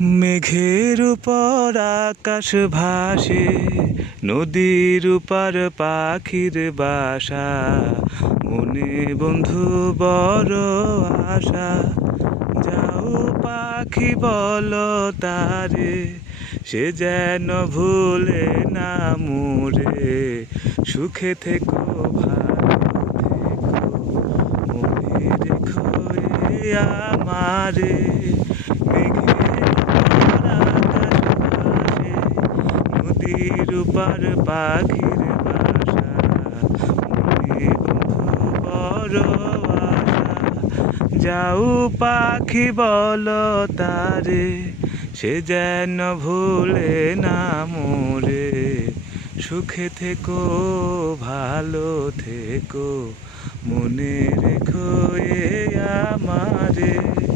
মেঘের উপর আকাশ ভাসে, নদীর উপর পাখির বাসা। মনে বন্ধু বড় আশা, যাও পাখি বলো তারে, সে যেন ভুলে না মোরে। সুখে থেকো ভালো থেকো, মনে রেখো এ আমারে। নদীর উপর পাখির বাসা, মনে বন্ধু বড় আশা। যাও পাখি বলো তারে, সে যেন ভুলে না মোরে। সুখে থেকো ভালো থেকো, মনে রেখো এ আমারে।